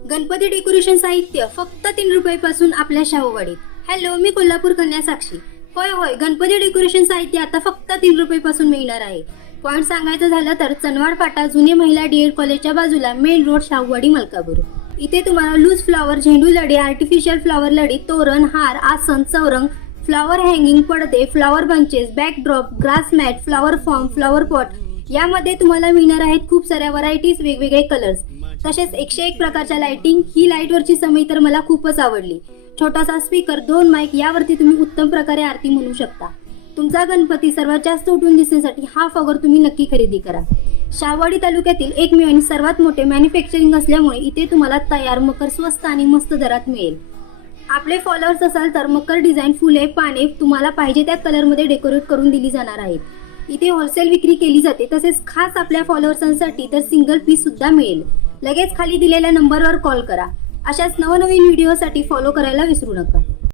Ganpati decoration साहित्य फक्त 3 रुपयापासून आपल्या शाहूवाडीत। हॅलो, मी कोल्हापूर कन्या साक्षी। होय, गणपती डेकोरेशन साहित्य आता फक्त 3 रुपयापासून मिळणार आहे। पॉइंट सांगायचं झालं तर चनवाड फाटा, जुने महिला डीएड कॉलेजच्या बाजूला, मेन रोड, शाहूवाडी, मलकापूर। इथे तुम्हाला लूज फ्लॉवर, झेंडू लढी, आर्टिफिशियल फ्लॉवर लढी, तोरण, हार, आसन, चौरंग, फ्लॉवर हँगिंग, पडदे, flower bunches, backdrop, grass mat, flower form, flower pot यामध्ये तुम्हाला मिळणार आहेत खूप साऱ्या व्हरायटीज, वेगवेगळे कलर्स, तसेच 101 प्रकारच्या लाइटिंग। ही लाईटवरची समई तर मला खूपच आवडली। छोटासा स्पीकर, 2 माईक, यावरती तुम्ही उत्तम प्रकारे आरती म्हणू शकता। तुमचा गणपती सर्वात जास्त उठून दिसण्यासाठी हा फॉगर तुम्ही नक्की खरेदी करा। शाहूवाडी तालुक्यातील एकमेव आणि सर्वात मोठे मॅन्युफॅक्चरिंग असल्यामुळे इथे तुम्हाला तयार मकर स्वस्त आणि मस्त दरात मिळेल। आपले फॉलोअर्स असाल तर मकर डिझाईन, फुले, पाने तुम्हाला पाहिजे त्या कलरमध्ये डेकोरेट करून दिली जाणार आहेत। इथे होलसेल विक्री केली जाते, तसेच खास आपल्या फॉलोअर्सांसाठी तर सिंगल पीस सुद्धा मिळेल। लगेच खाली दिलेल्या नंबरवर कॉल करा। अशाच नवनवीन व्हिडिओसाठी फॉलो करायला विसरू नका।